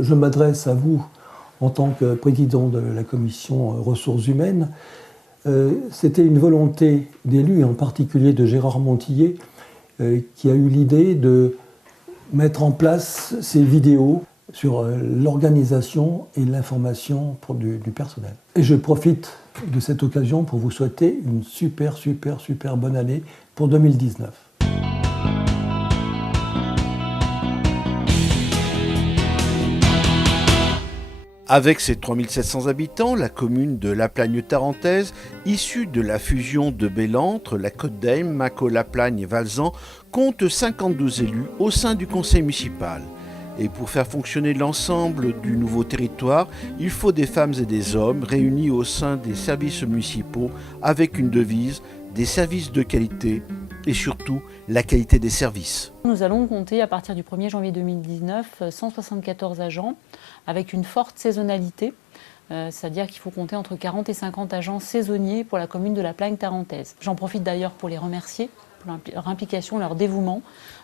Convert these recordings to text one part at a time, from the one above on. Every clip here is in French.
Je m'adresse à vous en tant que président de la commission ressources humaines. C'était une volonté d'élus, et en particulier de Gérard Montillet, qui a eu l'idée de mettre en place ces vidéos sur l'organisation et l'information du personnel. Et je profite de cette occasion pour vous souhaiter une super bonne année pour 2019. Avec ses 3700 habitants, la commune de La Plagne-Tarentaise, issue de la fusion de Bellentre, la Côte d'Eyme, Mâcon, La Plagne et Valzan, compte 52 élus au sein du conseil municipal. Et pour faire fonctionner l'ensemble du nouveau territoire, il faut des femmes et des hommes réunis au sein des services municipaux avec une devise, des services de qualité et surtout la qualité des services. Nous allons compter à partir du 1er janvier 2019 174 agents avec une forte saisonnalité, c'est-à-dire qu'il faut compter entre 40 et 50 agents saisonniers pour la commune de La Plagne-Tarentaise. J'en profite d'ailleurs pour les remercier pour leur implication, leur dévouement.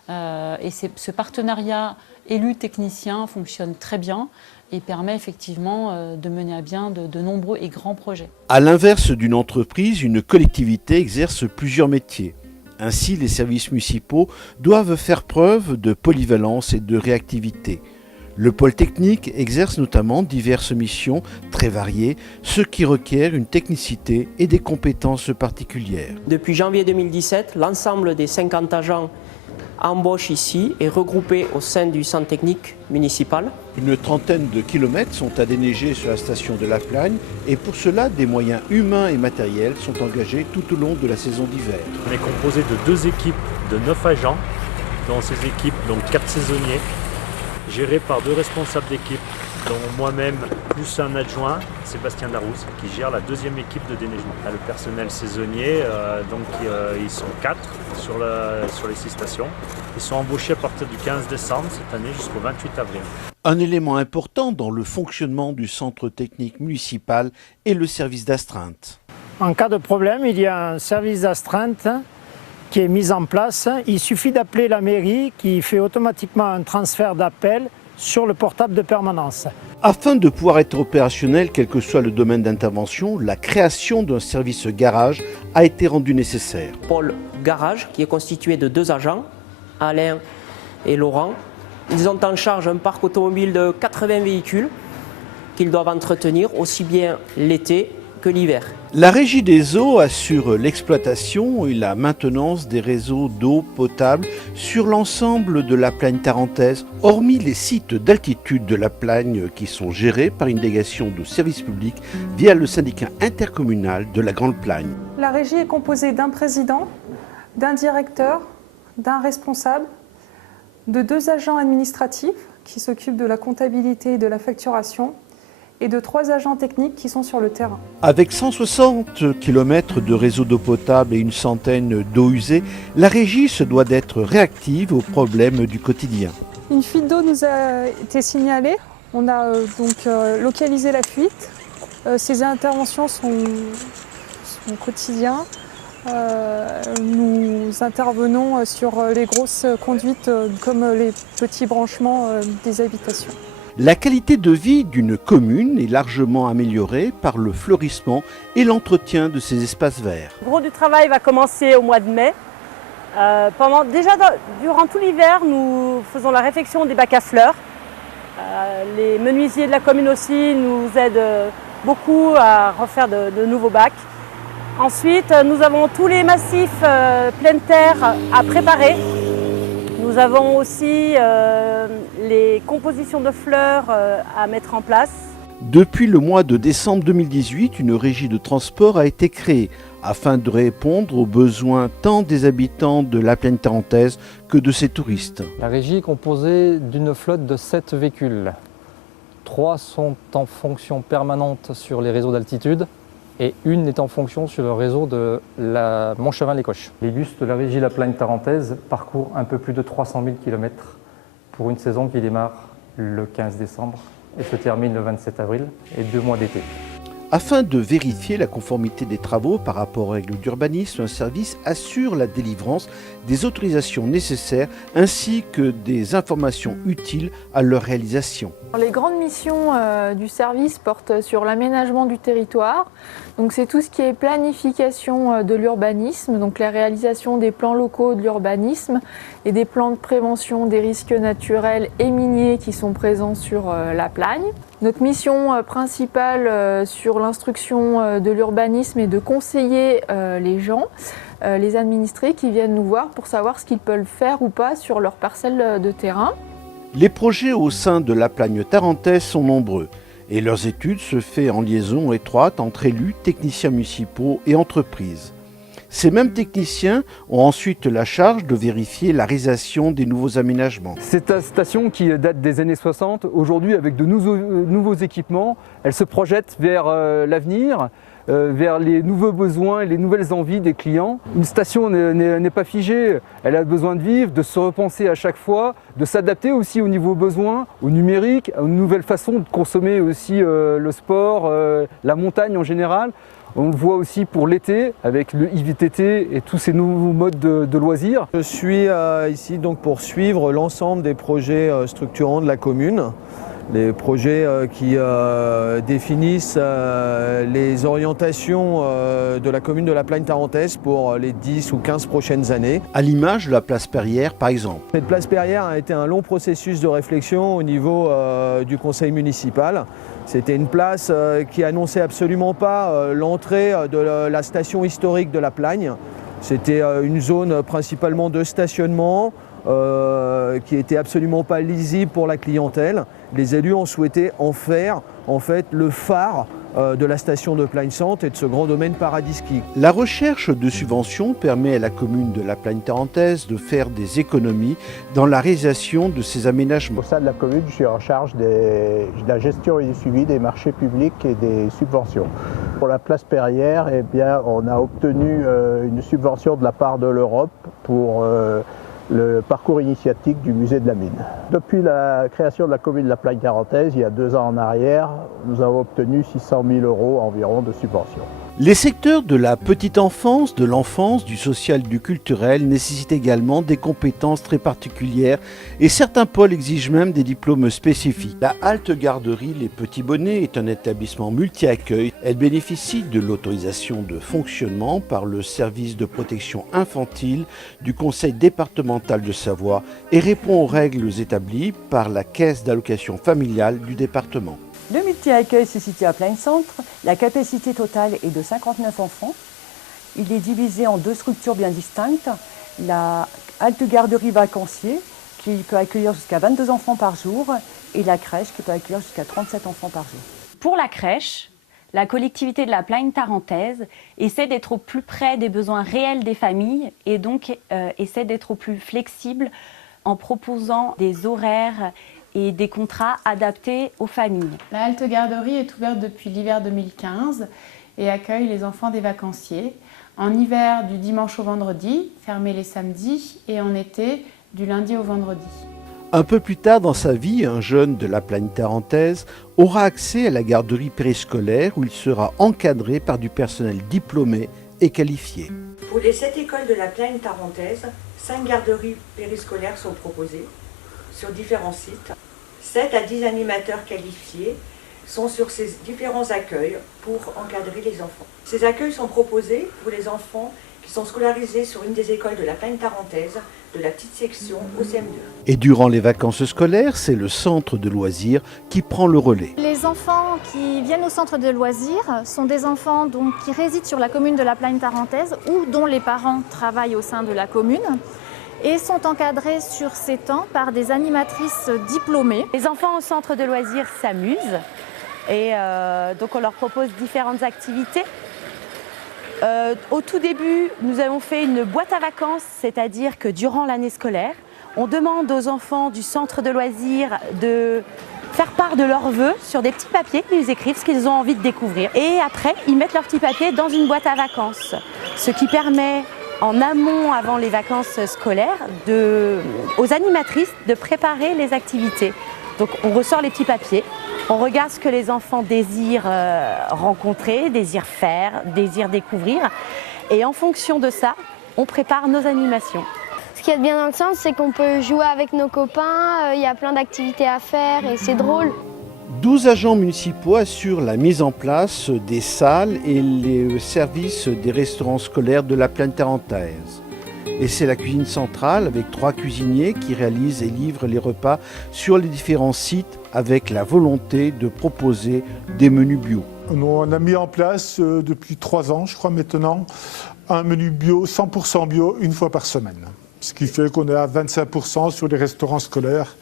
Et ce partenariat élu-technicien fonctionne très bien et permet effectivement de mener à bien de nombreux et grands projets. À l'inverse d'une entreprise, une collectivité exerce plusieurs métiers. Ainsi, les services municipaux doivent faire preuve de polyvalence et de réactivité. Le pôle technique exerce notamment diverses missions très variées, ce qui requiert une technicité et des compétences particulières. Depuis janvier 2017, l'ensemble des 50 agents embauchés ici est regroupé au sein du centre technique municipal. Une trentaine de kilomètres sont à déneiger sur la station de La Plagne et pour cela, des moyens humains et matériels sont engagés tout au long de la saison d'hiver. On est composé de 2 équipes de 9 agents, dans ces équipes donc 4 saisonniers, gérés par 2 responsables d'équipe, dont moi-même plus un adjoint, Sébastien Darousse, qui gère la 2e équipe de déneigement. Là, le personnel saisonnier, ils sont 4 sur les 6 stations. Ils sont embauchés à partir du 15 décembre cette année jusqu'au 28 avril. Un élément important dans le fonctionnement du centre technique municipal est le service d'astreinte. En cas de problème, il y a un service d'astreinte qui est mis en place. Il suffit d'appeler la mairie qui fait automatiquement un transfert d'appel sur le portable de permanence. Afin de pouvoir être opérationnel, quel que soit le domaine d'intervention, la création d'un service garage a été rendue nécessaire. Pôle garage qui est constitué de 2 agents, Alain et Laurent. Ils ont en charge un parc automobile de 80 véhicules qu'ils doivent entretenir aussi bien l'été que l'hiver. La Régie des eaux assure l'exploitation et la maintenance des réseaux d'eau potable sur l'ensemble de la Plagne tarentaise, hormis les sites d'altitude de la Plagne qui sont gérés par une délégation de services publics via le syndicat intercommunal de la Grande Plagne. La régie est composée d'un président, d'un directeur, d'un responsable, de 2 agents administratifs qui s'occupent de la comptabilité et de la facturation, et de 3 agents techniques qui sont sur le terrain. Avec 160 km de réseau d'eau potable et une centaine d'eaux usées, la régie se doit d'être réactive aux problèmes du quotidien. Une fuite d'eau nous a été signalée. On a localisé la fuite. Ces interventions sont quotidiennes. Nous intervenons sur les grosses conduites comme les petits branchements des habitations. La qualité de vie d'une commune est largement améliorée par le fleurissement et l'entretien de ses espaces verts. Le gros du travail va commencer au mois de mai. Durant tout l'hiver, nous faisons la réfection des bacs à fleurs. Les menuisiers de la commune aussi nous aident beaucoup à refaire de nouveaux bacs. Ensuite, nous avons tous les massifs pleine terre à préparer. Nous avons aussi les compositions de fleurs à mettre en place. Depuis le mois de décembre 2018, une régie de transport a été créée afin de répondre aux besoins tant des habitants de la Plagne tarentaise que de ses touristes. La régie est composée d'une flotte de 7 véhicules. 3 sont en fonction permanente sur les réseaux d'altitude et une est en fonction sur le réseau de la Montchavin-les-Coches. Les bus de la régie La Plagne tarentaise parcourent un peu plus de 300 000 km pour une saison qui démarre le 15 décembre et se termine le 27 avril et 2 mois d'été. Afin de vérifier la conformité des travaux par rapport aux règles d'urbanisme, un service assure la délivrance des autorisations nécessaires ainsi que des informations utiles à leur réalisation. Les grandes missions du service portent sur l'aménagement du territoire. Donc c'est tout ce qui est planification de l'urbanisme, donc la réalisation des plans locaux de l'urbanisme et des plans de prévention des risques naturels et miniers qui sont présents sur la Plagne. Notre mission principale sur l'instruction de l'urbanisme est de conseiller les gens, les administrés qui viennent nous voir pour savoir ce qu'ils peuvent faire ou pas sur leur parcelle de terrain. Les projets au sein de la Plagne tarentaise sont nombreux et leurs études se font en liaison étroite entre élus, techniciens municipaux et entreprises. Ces mêmes techniciens ont ensuite la charge de vérifier la réalisation des nouveaux aménagements. Cette station qui date des années 60, aujourd'hui avec de nouveaux équipements, elle se projette vers l'avenir, vers les nouveaux besoins et les nouvelles envies des clients. Une station n'est pas figée, elle a besoin de vivre, de se repenser à chaque fois, de s'adapter aussi aux nouveaux besoins, au numérique, aux nouvelles façons de consommer aussi le sport, la montagne en général. On le voit aussi pour l'été avec le IVTT et tous ces nouveaux modes de loisirs. Je suis ici donc pour suivre l'ensemble des projets structurants de la commune. Les projets qui définissent les orientations de la commune de la Plagne tarentaise pour les 10 ou 15 prochaines années. À l'image de la place Perrière par exemple. Cette place Perrière a été un long processus de réflexion au niveau du conseil municipal. C'était une place qui annonçait absolument pas l'entrée de la station historique de la Plagne. C'était une zone principalement de stationnement, qui n'était absolument pas lisible pour la clientèle. Les élus ont souhaité en faire en fait le phare de la station de Plagne-Centre et de ce grand domaine paradis ski. La recherche de subventions permet à la commune de la Plagne tarentaise de faire des économies dans la réalisation de ces aménagements. Au sein de la commune, je suis en charge de la gestion et du suivi des marchés publics et des subventions. Pour la place Perrière, eh bien, on a obtenu une subvention de la part de l'Europe pour le parcours initiatique du musée de la mine. Depuis la création de la commune de la Plagne tarentaise, il y a 2 ans en arrière, nous avons obtenu 600 000 € environ de subventions. Les secteurs de la petite enfance, de l'enfance, du social, du culturel nécessitent également des compétences très particulières et certains pôles exigent même des diplômes spécifiques. La halte garderie Les Petits Bonnets est un établissement multi-accueil. Elle bénéficie de l'autorisation de fonctionnement par le service de protection infantile du conseil départemental de Savoie et répond aux règles établies par la caisse d'allocation familiale du département. Le multi-accueil se situe à Plagne-Centre. La capacité totale est de 59 enfants. Il est divisé en 2 structures bien distinctes. La halte garderie vacancier qui peut accueillir jusqu'à 22 enfants par jour et la crèche qui peut accueillir jusqu'à 37 enfants par jour. Pour la crèche, la collectivité de la Plagne tarentaise essaie d'être au plus près des besoins réels des familles et donc essaie d'être au plus flexible en proposant des horaires et des contrats adaptés aux familles. La halte garderie est ouverte depuis l'hiver 2015 et accueille les enfants des vacanciers. En hiver, du dimanche au vendredi, fermé les samedis, et en été, du lundi au vendredi. Un peu plus tard dans sa vie, un jeune de la Plagne tarentaise aura accès à la garderie périscolaire où il sera encadré par du personnel diplômé et qualifié. Pour les 7 écoles de la Plagne tarentaise, 5 garderies périscolaires sont proposées sur différents sites. 7 à 10 animateurs qualifiés sont sur ces différents accueils pour encadrer les enfants. Ces accueils sont proposés pour les enfants qui sont scolarisés sur une des écoles de la Plagne tarentaise, de la petite section au CM2. Et durant les vacances scolaires, c'est le centre de loisirs qui prend le relais. Les enfants qui viennent au centre de loisirs sont des enfants donc, qui résident sur la commune de la Plagne tarentaise ou dont les parents travaillent au sein de la commune, et sont encadrés sur ces temps par des animatrices diplômées. Les enfants au centre de loisirs s'amusent et donc on leur propose différentes activités. Au tout début, nous avons fait une boîte à vacances, c'est-à-dire que durant l'année scolaire, on demande aux enfants du centre de loisirs de faire part de leurs vœux sur des petits papiers qu'ils écrivent, ce qu'ils ont envie de découvrir. Et après, ils mettent leurs petits papiers dans une boîte à vacances, ce qui permet en amont, avant les vacances scolaires, aux animatrices de préparer les activités Donc on ressort les petits papiers, on regarde ce que les enfants désirent rencontrer, désirent faire, désirent découvrir. Et en fonction de ça, on prépare nos animations. Ce qui est bien dans le centre, c'est qu'on peut jouer avec nos copains, il y a plein d'activités à faire et c'est drôle. 12 agents municipaux assurent la mise en place des salles et les services des restaurants scolaires de la plaine tarentaise. Et c'est la cuisine centrale avec 3 cuisiniers qui réalisent et livrent les repas sur les différents sites avec la volonté de proposer des menus bio. On a mis en place depuis 3 ans, je crois maintenant, un menu bio, 100% bio, une fois par semaine. Ce qui fait qu'on est à 25% sur les restaurants scolaires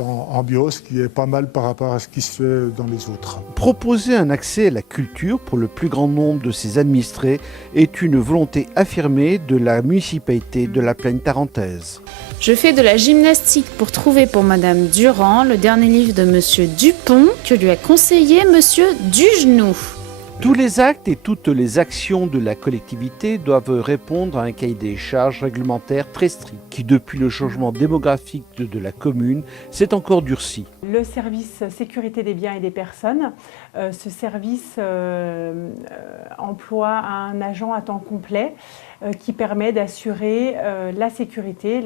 en bio, ce qui est pas mal par rapport à ce qui se fait dans les autres. Proposer un accès à la culture pour le plus grand nombre de ses administrés est une volonté affirmée de la municipalité de la plaine tarentaise. Je fais de la gymnastique pour trouver pour Madame Durand le dernier livre de Monsieur Dupont que lui a conseillé Monsieur Dugenou. Tous les actes et toutes les actions de la collectivité doivent répondre à un cahier des charges réglementaire très strict qui, depuis le changement démographique de la commune, s'est encore durci. Le service sécurité des biens et des personnes, ce service emploie un agent à temps complet qui permet d'assurer la sécurité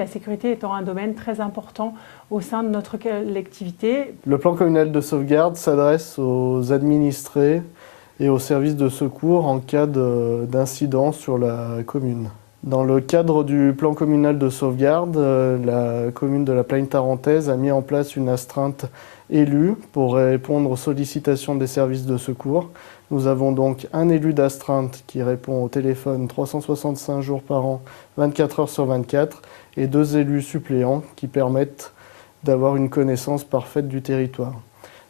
étant un domaine très important au sein de notre collectivité. Le plan communal de sauvegarde s'adresse aux administrés et aux services de secours en cas d'incident sur la commune. Dans le cadre du plan communal de sauvegarde, la commune de la plaine tarentaise a mis en place une astreinte élue pour répondre aux sollicitations des services de secours. Nous avons donc un élu d'astreinte qui répond au téléphone 365 jours par an, 24 heures sur 24, et 2 élus suppléants qui permettent d'avoir une connaissance parfaite du territoire.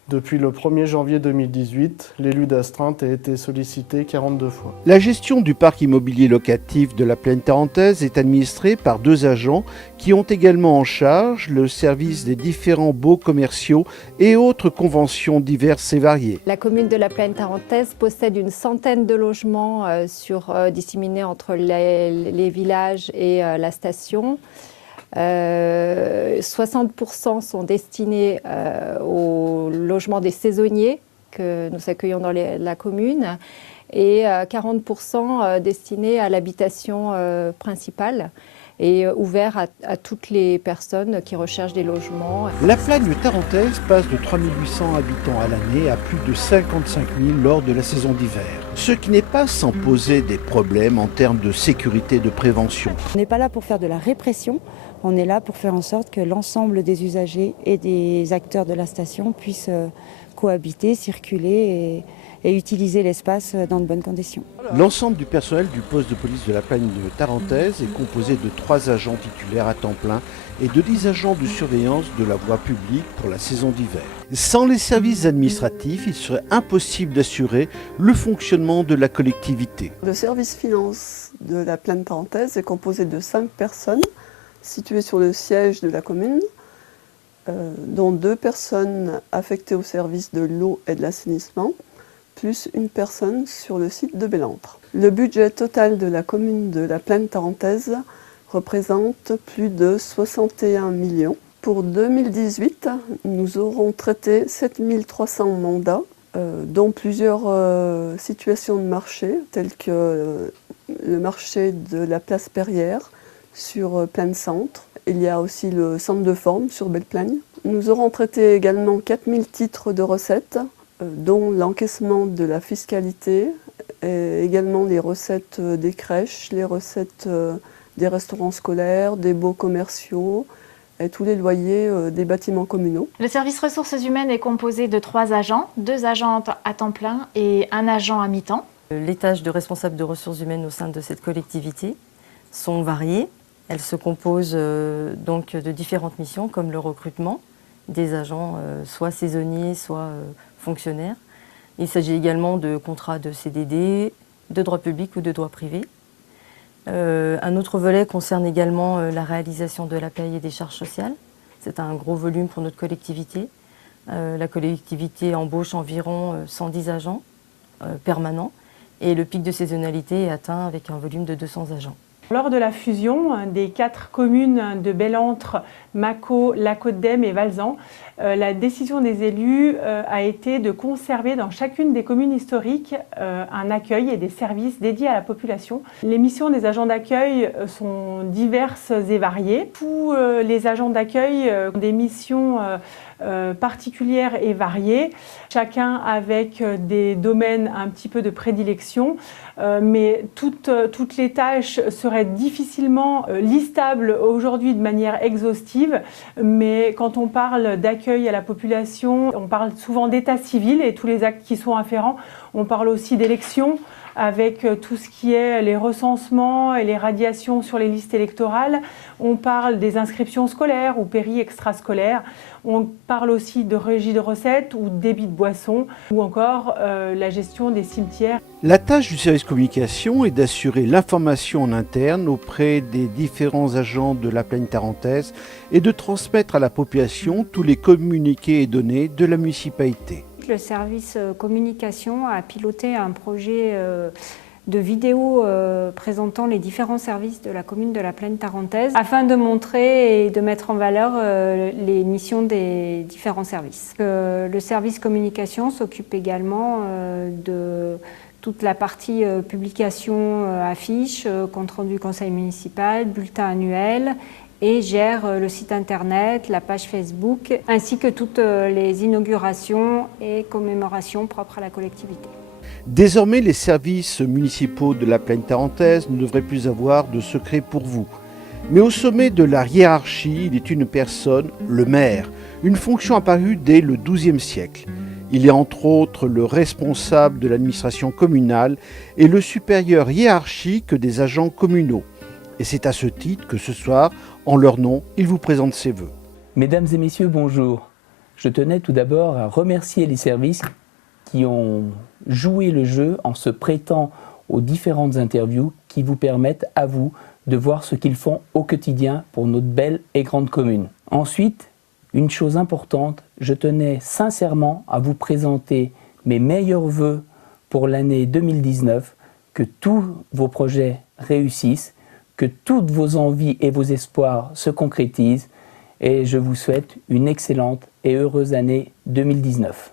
Depuis le 1er janvier 2018, l'élu d'astreinte a été sollicité 42 fois. La gestion du parc immobilier locatif de la plaine tarentaise est administrée par 2 agents qui ont également en charge le service des différents baux commerciaux et autres conventions diverses et variées. La commune de la plaine tarentaise possède une centaine de logements disséminés entre les villages et la station. 60% sont destinés au logement des saisonniers que nous accueillons dans la commune et 40% destinés à l'habitation principale et ouvert à toutes les personnes qui recherchent des logements. La plagne tarentaise passe de 3 800 habitants à l'année à plus de 55 000 lors de la saison d'hiver. Ce qui n'est pas sans poser des problèmes en termes de sécurité et de prévention. On n'est pas là pour faire de la répression, on est là pour faire en sorte que l'ensemble des usagers et des acteurs de la station puissent cohabiter, circuler et utiliser l'espace dans de bonnes conditions. L'ensemble du personnel du poste de police de la plaine tarentaise est composé de 3 agents titulaires à temps plein et de 10 agents de surveillance de la voie publique pour la saison d'hiver. Sans les services administratifs, il serait impossible d'assurer le fonctionnement de la collectivité. Le service finance de la plaine tarentaise est composé de 5 personnes situées sur le siège de la commune, dont 2 personnes affectées au service de l'eau et de l'assainissement, plus une personne sur le site de Bellentre. Le budget total de la commune de la plaine tarentaise représente plus de 61 millions. Pour 2018, nous aurons traité 7300 mandats, dont plusieurs situations de marché, telles que le marché de la place Perrière sur Plaine Centre. Il y a aussi le centre de forme sur Belle-Plagne. Nous aurons traité également 4000 titres de recettes, dont l'encaissement de la fiscalité, et également les recettes des crèches, les recettes des restaurants scolaires, des baux commerciaux et tous les loyers des bâtiments communaux. Le service ressources humaines est composé de 3 agents, 2 agents à temps plein et 1 agent à mi-temps. Les tâches de responsable de ressources humaines au sein de cette collectivité sont variées. Elles se composent donc de différentes missions comme le recrutement des agents soit saisonniers, soit fonctionnaires. Il s'agit également de contrats de CDD, de droit public ou de droit privé. Un autre volet concerne également la réalisation de la paye et des charges sociales. C'est un gros volume pour notre collectivité. La collectivité embauche environ 110 agents permanents et le pic de saisonnalité est atteint avec un volume de 200 agents. Lors de la fusion des 4 communes de Bellentre, Mâcon, La Côte d'Em et Valzan, la décision des élus a été de conserver dans chacune des communes historiques un accueil et des services dédiés à la population. Les missions des agents d'accueil sont diverses et variées. Tous les agents d'accueil ont des missions particulières et variées, chacun avec des domaines un petit peu de prédilection, mais toutes les tâches seraient difficilement listables aujourd'hui de manière exhaustive, mais quand on parle d'accueil à la population, on parle souvent d'état civil et tous les actes qui sont afférents, on parle aussi d'élections, avec tout ce qui est les recensements et les radiations sur les listes électorales. On parle des inscriptions scolaires ou péri-extrascolaires. On parle aussi de régie de recettes ou de débit de boissons ou encore la gestion des cimetières. La tâche du service communication est d'assurer l'information en interne auprès des différents agents de la Plaine tarentaise et de transmettre à la population tous les communiqués et données de la municipalité. Le service communication a piloté un projet de vidéo présentant les différents services de la commune de la Plaine tarentaise afin de montrer et de mettre en valeur les missions des différents services. Le service communication s'occupe également de toute la partie publication, affiches, compte rendu conseil municipal, bulletin annuel, et gère le site internet, la page Facebook, ainsi que toutes les inaugurations et commémorations propres à la collectivité. Désormais, les services municipaux de la Plaine tarentaise ne devraient plus avoir de secret pour vous. Mais au sommet de la hiérarchie, il est une personne, le maire, une fonction apparue dès le XIIe siècle. Il est entre autres le responsable de l'administration communale et le supérieur hiérarchique des agents communaux. Et c'est à ce titre que ce soir, en leur nom, il vous présente ses vœux. Mesdames et messieurs, bonjour. Je tenais tout d'abord à remercier les services qui ont joué le jeu en se prêtant aux différentes interviews qui vous permettent à vous de voir ce qu'ils font au quotidien pour notre belle et grande commune. Ensuite, une chose importante, je tenais sincèrement à vous présenter mes meilleurs vœux pour l'année 2019, que tous vos projets réussissent, que toutes vos envies et vos espoirs se concrétisent et je vous souhaite une excellente et heureuse année 2019.